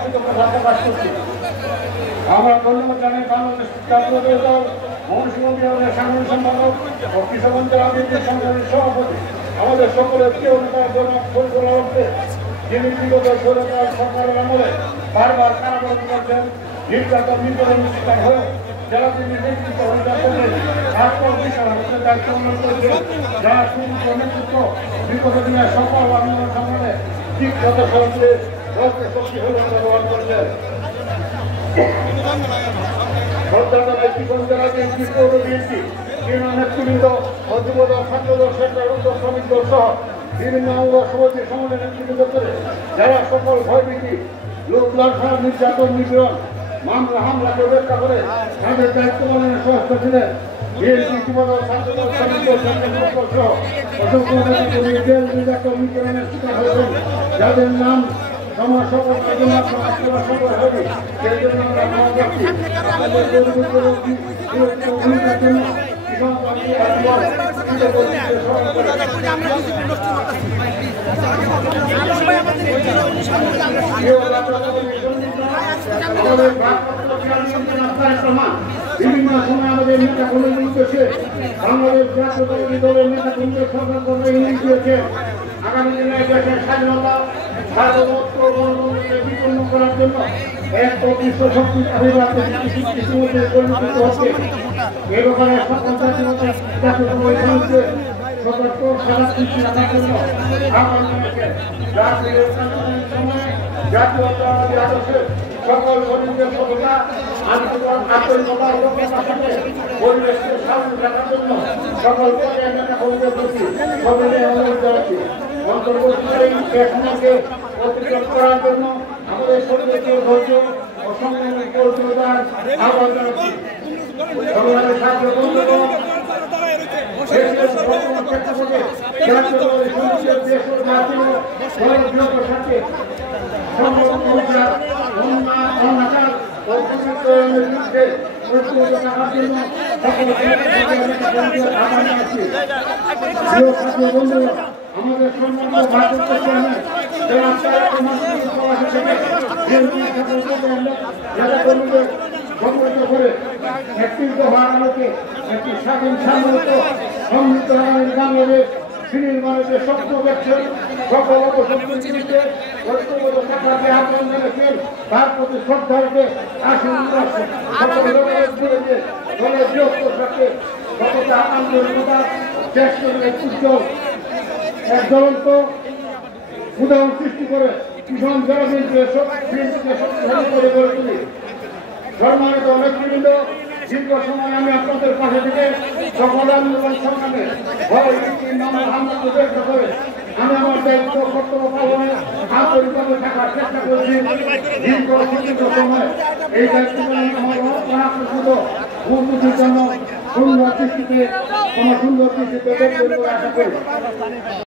কৃতজ্ঞতা প্রকাশ করছি। আমরা ধন্যবাদ জানাই বাংলাদেশ জাতীয়তাবাদী দল ময়মনসিংহ সাধারণ সম্পাদক ও কৃষকবন্ধু রাজনীতির সংসদের সভাপতি আমাদের সকলের প্রিয় নেতা জনাব ফজলুল আলমকে, যিনি বিগত সরকার সরকারের আমলে বারবার কারাবরণ করছেন, নির্যাতন নিপীড়নের শিকার হয়ে যারা তিনি নেতৃত্ব হত্যা করে রাষ্ট্র বিশাল দায়িত্ব পালন করেছেন, যারা সুযোগ্য নেতৃত্ব বিগত দিনের সফল আন্দোলন সংগ্রামে ঠিক সদস্যকে শক্তি হয়ে ব্যবহার করেছেন। নেতৃবৃন্দ যুবদল ছাত্রদল স্বেচ্ছাসেবক শ্রমিক দল সহ বিভিন্ন অঙ্গ সমিতির সমন্বয় নেতৃবৃন্দ করে যারা সকল ভয়ভীতি লোকলাঞ্ছনা নির্যাতন নিপীড়ন মামলা হামলাকে উপেক্ষা করে তাদের দায়িত্ব পালনের সহস্ত ছিলেন। বিএনপি যুবদল ছাত্রদল শ্রমিক দল স্বেচ্ছাসেবক সহ অসংখ্য জেল নির্যাতন নিপীড়নের শিকার হয়েছেন, যাদের নাম সমাজ সফলতার জন্য সমাজ সেবা সফল হবে সেই জন্য আমরা মনে করছি। আমাদের ভূমিকার জন্য বিভিন্ন সময় আমাদের নেতা কর্মীদের উদ্দেশ্যে বাংলাদেশ জাতীয়তাবাদী দলের নেতা কর্মীদের সরকার কর্মী ইঙ্গিত দিয়েছে আগামী দিনে দেশের স্বাধীনতা সার্বভৌমত্ব গণতন্ত্রকে বিপন্ন করার জন্য এক অদৃশ্য শক্তির আবির্ভাব ইতিমধ্যে পরিণত হচ্ছে। এ ব্যাপারে সকল জাতীয়তাবাদী দলকে সতর্ক সারা দৃষ্টি রাখার জন্য আহ্বান জানিয়েছেন। জাতীয়তাবাদী আদর্শে সকল শরীরের সততা আন্তরিকতার পরিবেশকে স্বাভাবিক রাখার জন্য সকল পর্যায়ের নেতা কর্মীদের প্রতি সকলে অনুরোধ জানাচ্ছি। অন্তর্বর্তীকালীন সময়কে অতিক্রম করার জন্য আমাদের সকলকে ধৈর্য ও সংগ্রামের পরিচালনার আহ্বান জানাচ্ছি। সংগ্রামের ছাত্র বন্ধুগণ, আমাদের সম্মান সংগঠিত করে একত্রিত হওয়ার আলোকে একটি স্বাধীন সামরিক সমৃদ্ধ বাংলাদেশ বিনির্মাণের যে স্বপ্ন দেখছেন, সকল অপশক্তির বিরুদ্ধে ঐক্যবদ্ধ থাকাকে আহ্বান জানিয়েছেন। তার প্রতি শ্রদ্ধা রেখে আশীর্বাদ দলের বৃহত্তর সাথে সততা আন্তরিকতা চেষ্টা উজ্জ্বল এক জ্বলন্ত উদাহরণ সৃষ্টি করে কিষণ জনগণকে শক্তিশালী করে গড়ে তুলি। সম্মানিত নেতৃবৃন্দ, দীর্ঘ সময় আমি আপনাদের পাশে থেকে সকল আন্দোলন সংগ্রামে ভয় নীতির নামে হামলাকে উপেক্ষা করে আমি আমার দায়িত্ব কর্তব্য পালনে আন্তরিকভাবে থাকার চেষ্টা করেছি। দীর্ঘ সময় এই দায়িত্ব আমার অপ্রাপ্ত ভূমির জন্য সুন্দর দৃষ্টিতে আশা করি।